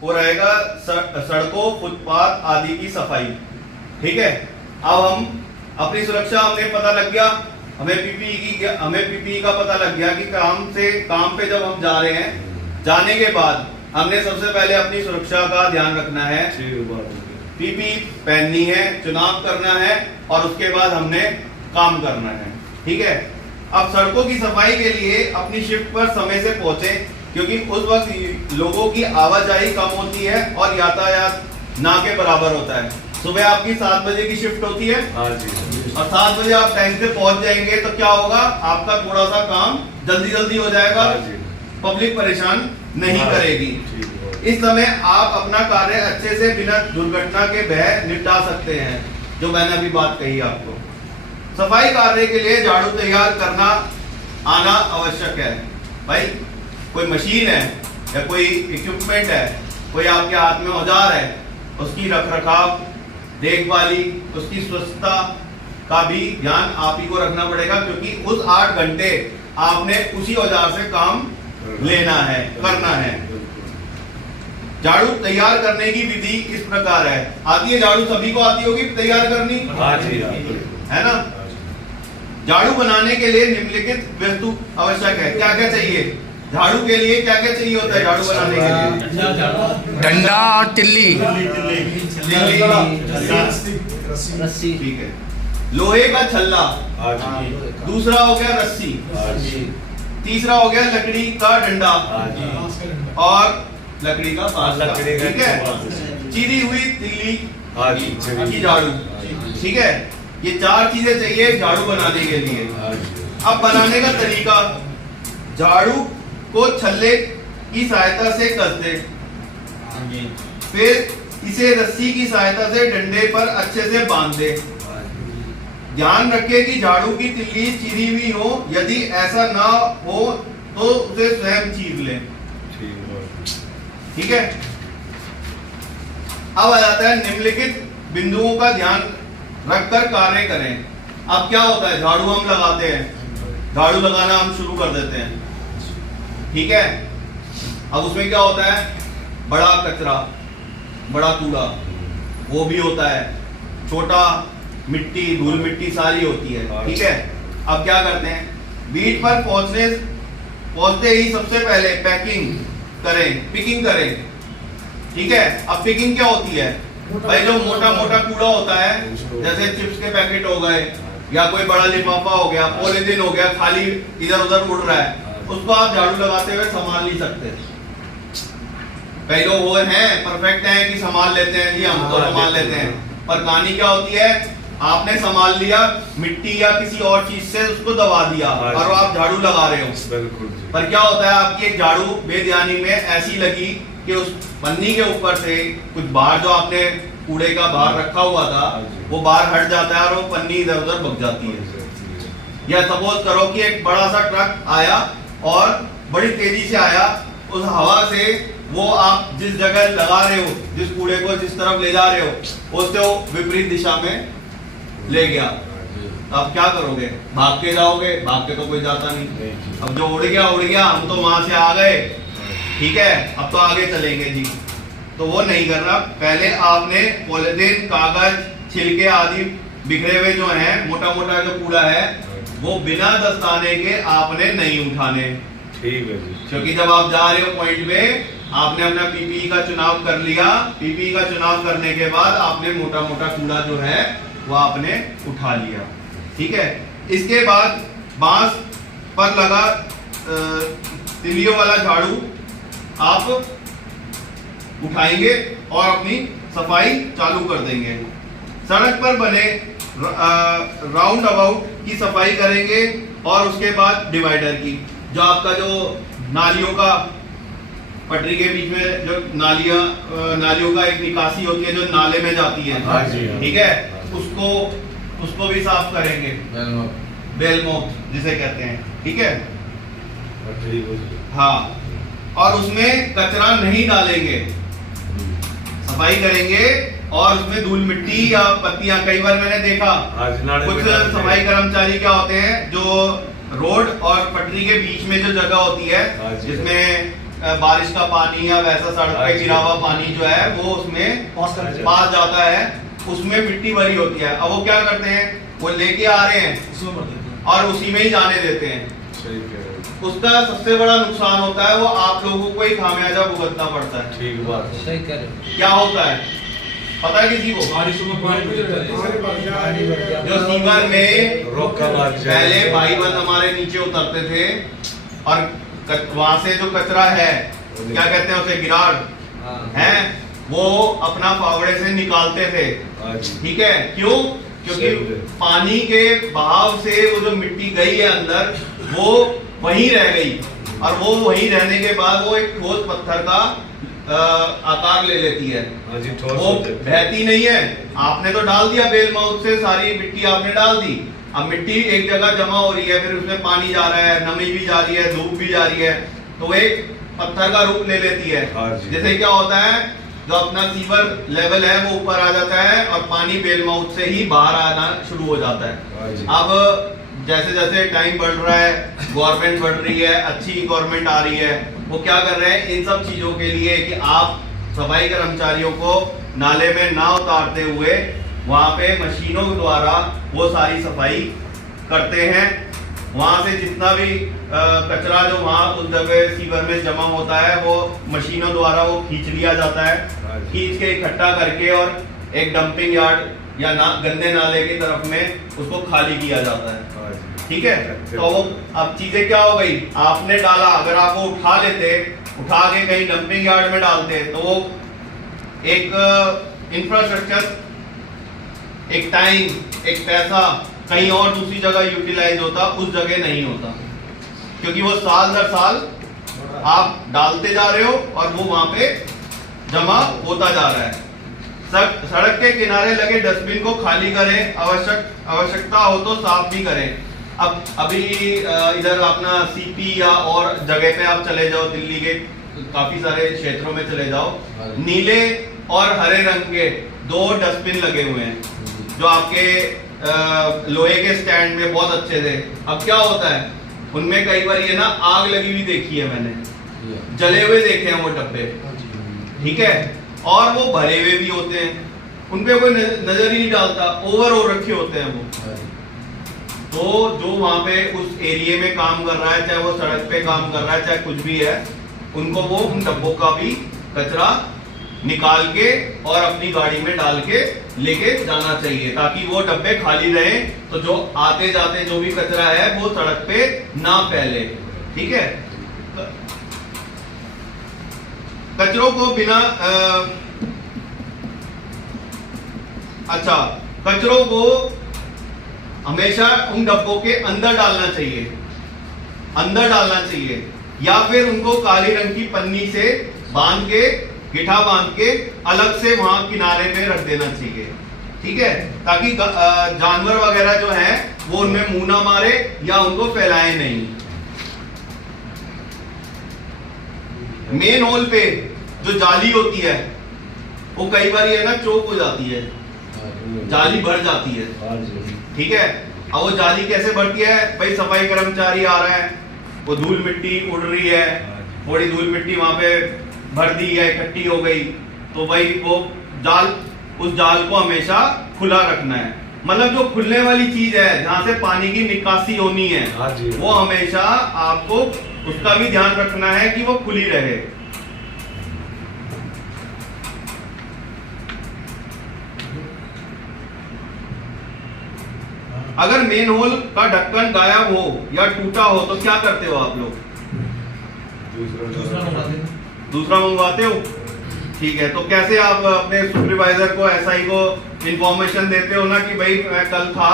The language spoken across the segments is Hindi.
वो रहेगा सड़कों, फुटपाथ आदि की सफाई। ठीक है, अब हम अपनी सुरक्षा हमें पता लग गया, हमें पीपीई का पता लग गया कि काम पे जब हम जा रहे हैं, जाने के बाद हमने सबसे पहले अपनी सुरक्षा का ध्यान रखना है, पीपीई पहननी है, चुनाव करना है और उसके बाद हमने काम करना है। ठीक है, अब सड़कों की सफाई के लिए अपनी शिफ्ट पर समय से पहुंचे, क्योंकि उस वक्त लोगों की आवाजाही कम होती है और यातायात ना के बराबर होता है। सुबह आपकी 7 बजे की शिफ्ट होती है और 7 बजे आप टाइम से पहुंच जाएंगे तो क्या होगा, आपका थोड़ा सा काम जल्दी हो जाएगा, पब्लिक परेशान नहीं करेगी। इस समय आप अपना कार्य अच्छे से बिना दुर्घटना के भय निपटा सकते हैं, जो मैंने अभी बात कही आपको। सफाई कार्य के लिए झाड़ू तैयार करना आना आवश्यक है। भाई कोई मशीन है या कोई इक्विपमेंट है, कोई आपके हाथ में औजार है, उसकी रखरखाव, देखभाली, उसकी स्वच्छता का भी ध्यान आप ही को रखना पड़ेगा, क्योंकि उस 8 घंटे आपने उसी औजार से काम लेना है, करना है। झाड़ू तैयार करने की विधि इस प्रकार है। आती है झाड़ू, सभी को आती होगी तैयार करनी, है ना। झाड़ू बनाने के लिए निम्नलिखित वस्तु आवश्यक है। क्या क्या चाहिए झाड़ू के लिए, क्या क्या चाहिए होता है झाड़ू बनाने के लिए? डंडा और तिल्ली, रस्सी, ठीक है। लोहे का छल्ला, दूसरा हो गया रस्सी, तीसरा हो गया लकड़ी का डंडा और लकड़ी का फांस। ठीक है, चिरी हुई तिल्ली की झाड़ू। ठीक है, ये 4 चीजें चाहिए झाड़ू बनाने के लिए। अब बनाने का तरीका, झाड़ू को छल्ले की सहायता से कस दे, फिर इसे रस्सी की सहायता से डंडे पर अच्छे से बांध दे। ध्यान रखें कि झाड़ू की तिल्ली चिरी हुई हो, यदि ऐसा ना हो तो उसे स्वयं चीर लें। ठीक है, अब आ जाता है निम्नलिखित बिंदुओं का ध्यान रखकर कार्य करें। अब क्या होता है, झाड़ू हम लगाते हैं, झाड़ू लगाना हम शुरू कर देते हैं। ठीक है, अब उसमें क्या होता है, बड़ा कचरा, बड़ा कूड़ा वो भी होता है, छोटा मिट्टी, धूल मिट्टी सारी होती है। ठीक है, अब क्या करते हैं, बीट पर पहुंचते ही सबसे पहले पिकिंग करें। ठीक है, अब पिकिंग क्या होती है भाई, जो मोटा कूड़ा होता है, जैसे चिप्स के पैकेट हो गए या कोई बड़ा लिफाफा हो गया, पॉलीथिन हो गया, खाली इधर उधर उड़ रहा है, उसको आप झाड़ू लगाते हुए संभाल नहीं सकते। कई लोग वो हैं परफेक्ट हैं कि संभाल लेते हैं, जी हम तो संभाल लेते हैं, पर कहानी क्या होती है, आपने संभाल लिया, मिट्टी या किसी और चीज से उसको दबा दिया और आप झाड़ू लगा रहे हो। पर क्या होता है, आपकी एक झाड़ू बेध्यानी में ऐसी लगी कि उस पन्नी के ऊपर से कुछ बाहर जो आपने कूड़े का बाहर रखा हुआ था वो बाहर हट जाता है और वो पन्नी इधर उधर बग जाती है। या सपोज करो कि एक बड़ा सा ट्रक आया और बड़ी तेजी से आया, उस हवा से वो आप जिस जगह लगा रहे हो, जिस कूड़े को जिस तरफ ले जा रहे हो, उससे वो विपरीत दिशा में ले गया। अब क्या करोगे, भाग के जाओगे? भाग के तो कोई जाता नहीं। अब जो उड़ गया, हम तो वहां से आ गए, ठीक है, अब तो आगे चलेंगे जी, तो वो नहीं करना। पहले आपने पॉलीथिन, कागज, छिलके आदि बिखरे हुए जो हैं, मोटा जो कूड़ा है, वो बिना दस्ताने के आपने नहीं उठाने। ठीक है जी, क्योंकि जब आप जा रहे हो पॉइंट में, आपने अपना पीपीई का चुनाव कर लिया, पीपीई का चुनाव करने के बाद आपने मोटा कूड़ा जो है वो आपने उठा लिया। ठीक है, इसके बाद बांस पर लगा तिल्लियों वाला झाड़ू आप उठाएंगे और अपनी सफाई चालू कर देंगे। सड़क पर बने राउंड अबाउट की सफाई करेंगे और उसके बाद डिवाइडर की, जो आपका जो नालियों का, पटरी के बीच में जो नालियों का एक निकासी होती है जो नाले में जाती है, ठीक है, उसको भी साफ करेंगे, बेलमोक जिसे कहते हैं। ठीक है, हाँ, और उसमें कचरा नहीं डालेंगे, सफाई करेंगे और उसमें धूल मिट्टी या पत्तियां, कई बार मैंने देखा कुछ सफाई कर्मचारी क्या होते हैं, जो रोड और पटरी के बीच में जो जगह होती है जिसमें बारिश का पानी या वैसा सड़क पे गिरा हुआ पानी जो है वो उसमें पास जाता है, उसमें मिट्टी भरी होती है। अब वो क्या करते हैं, वो लेके आ रहे हैं और उसी में ही जाने देते हैं। उसका सबसे बड़ा नुकसान होता है वो आप लोगों को ही खामियाजा भुगतना पड़ता है। ठीक बात, सही कह रहे हो। क्या होता है पता है किसी को? जो सीवर में पहले भाई बंद हमारे नीचे उतरते थे और वहां से जो कचरा है, क्या कहते हैं उसे, गिराड़ है, वो अपना फावड़े से निकालते थे। ठीक है, क्यों? क्योंकि पानी के बहाव से वो जो मिट्टी गई है अंदर वो वहीं रह गई, और वो वहीं रहने के बाद वो एक ठोस पत्थर का आकार ले लेती है। वो बहती नहीं है। आपने तो डाल दिया बेल माउथ से, सारी मिट्टी आपने डाल दी, अब मिट्टी एक जगह जमा हो रही है, फिर उसमें पानी जा रहा है, नमी भी जा रही है, धूप भी जा रही है, तो वो एक पत्थर का रूप ले लेती है। जैसे क्या होता है, जो अपना सीवर लेवल है वो ऊपर आ जाता है और पानी बेल माउथ से ही बाहर आना शुरू हो जाता है। अब जैसे जैसे टाइम बढ़ रहा है, गवर्नमेंट बढ़ रही है, अच्छी गवर्नमेंट आ रही है, वो क्या कर रहे हैं इन सब चीजों के लिए कि आप सफाई कर्मचारियों को नाले में ना उतारते हुए वहां पे मशीनों द्वारा वो सारी सफाई करते हैं। वहां से जितना भी कचरा जो वहां उस जगह सीवर में जमा होता है वो मशीनों द्वारा वो खींच लिया जाता है, खींच के इकट्ठा करके और एक डंपिंग यार्ड या गंदे नाले की तरफ में उसको खाली किया जाता है। ठीक है, तो वो अब चीजें क्या हो गई, आपने डाला, अगर आप वो उठा लेते, उठा के कहीं डंपिंग यार्ड में डालते, तो वो एक इंफ्रास्ट्रक्चर, एक टाइम, एक पैसा कहीं और दूसरी जगह यूटिलाइज होता, उस जगह नहीं होता, क्योंकि वो साल दर साल आप डालते जा रहे हो और वो वहां पे जमा होता जा रहा है। सड़क के किनारे लगे डस्टबिन को खाली करें, आवश्यकता हो तो साफ भी करें। अब अभी इधर अपना सीपी या और जगह पे आप चले जाओ, दिल्ली के काफी सारे क्षेत्रों में चले जाओ, नीले और हरे रंग के 2 डस्टबिन लगे हुए हैं, जो आपके लोहे के स्टैंड में बहुत अच्छे थे। अब क्या होता है, उनमें कई बार ये ना आग लगी हुई देखी है मैंने, जले हुए देखे हैं वो डब्बे। ठीक है, और वो भरे हुए भी होते हैं, उनपे कोई नजर ही नहीं डालता, ओवर हो रखे होते हैं वो। तो जो वहां पे उस एरिया में काम कर रहा है, चाहे वो सड़क पे काम कर रहा है, चाहे कुछ भी है, उनको वो उन डब्बों का भी कचरा निकाल के और अपनी गाड़ी में डाल के लेके जाना चाहिए, ताकि वो डब्बे खाली रहे, तो जो आते जाते जो भी कचरा है वो सड़क पे ना फैले। ठीक है, कचरों को बिना कचरों को हमेशा उन डब्बों के अंदर डालना चाहिए, या फिर उनको काली रंग की पन्नी से बांध के, गिठा बांध के अलग से वहां किनारे पे रख देना चाहिए। ठीक है, ताकि जानवर वगैरह जो हैं वो उनमें मुंह ना मारे या उनको फैलाए नहीं। मेन होल पे जो जाली होती है वो कई बार ये ना चौक हो जाती है, जाली भर जाती है। ठीक है, अब वो जाली कैसे बढ़ती है भाई, सफाई कर्मचारी आ रहा है, वो धूल मिट्टी उड़ रही है, थोड़ी धूल मिट्टी वहां पे भर दी या इकट्ठी हो गई, तो भाई वो जाल, उस जाल को हमेशा खुला रखना है। मतलब जो खुलने वाली चीज है जहां से पानी की निकासी होनी है, वो हमेशा आपको उसका भी ध्यान रखना है कि वो खुली रहे। अगर मेन होल का ढक्कन गायब हो या टूटा हो तो क्या करते हो आप लोग? दूसरा मंगवाते हो। ठीक है, तो कैसे आप अपने सुपरवाइजर को, एसआई को इंफॉर्मेशन देते हो ना कि भाई मैं कल था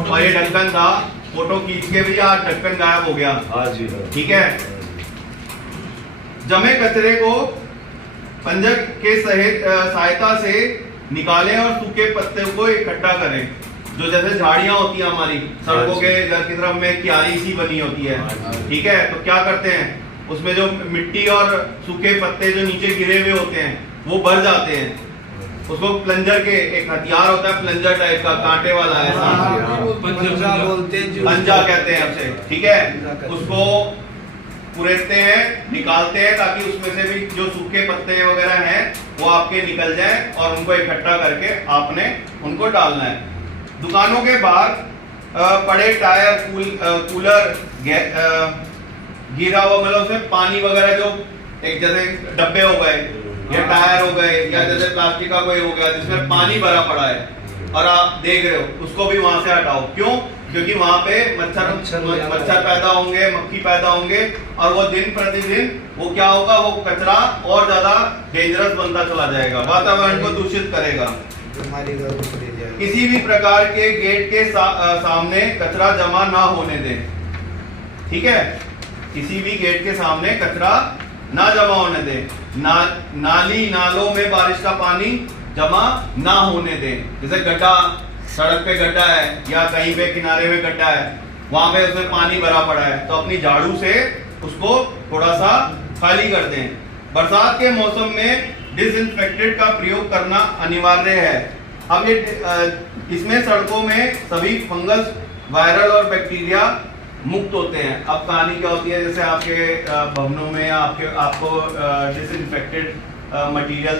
और ये ढक्कन था, फोटो खींच के भी आज ढक्कन गायब हो गया। ठीक है, जमे कचरे को पंजर के सहायता से निकालें और सूखे पत्ते को इकट्ठा करें। जो जैसे झाड़ियां होती है हमारी सड़कों के इधर की तरफ में क्यारी सी बनी होती है। ठीक है, तो क्या करते हैं, उसमें जो मिट्टी और सूखे पत्ते जो नीचे गिरे हुए होते हैं वो भर जाते हैं, उसको प्लंजर के, एक हथियार होता है प्लंजर टाइप का, कांटे वाला ऐसा, पंजा कहते हैं उसे। ठीक है, उसको कुरेदते हैं, निकालते हैं, ताकि उसमें से भी जो सूखे पत्ते वगैरह हैं वो आपके निकल जाएं और उनको इकट्ठा करके आपने उनको डालना है। दुकानों के बाहर पड़े टायर, कूलर गिरा हुआ, मतलब उसमें पानी वगैरह जो एक जैसे डब्बे हो गए या टायर हो गए या जैसे प्लास्टिक का कोई हो गया जिसमें पानी भरा पड़ा है और आप देख रहे हो, उसको भी वहां से हटाओ। क्यों? क्योंकि वहां पे मच्छर पैदा होंगे, मक्खी पैदा होंगे और वो दिन प्रतिदिन वो क्या होगा, वो कचरा और ज्यादा डेंजरस बनता चला जाएगा, वातावरण को दूषित करेगा। किसी भी प्रकार के गेट के सामने कचरा जमा ना होने दें। ठीक है, किसी भी गेट के सामने कचरा ना जमा होने दें। नाली नालों में बारिश का पानी जमा ना होने दें। जैसे गड्ढा, सड़क पे गड्ढा है या कहीं पे किनारे में गड्ढा है, वहां पे उसमें पानी भरा पड़ा है, तो अपनी झाड़ू से उसको थोड़ा सा खाली कर दें। बरसात के मौसम में डिसइंफेक्टेंट का प्रयोग करना अनिवार्य है। अब ये इसमें सड़कों में सभी फंगस, वायरल और बैक्टीरिया मुक्त होते हैं। अब कहानी क्या होती है, जैसे आपके भवनों में आपको डिसइंफेक्टेड मटेरियल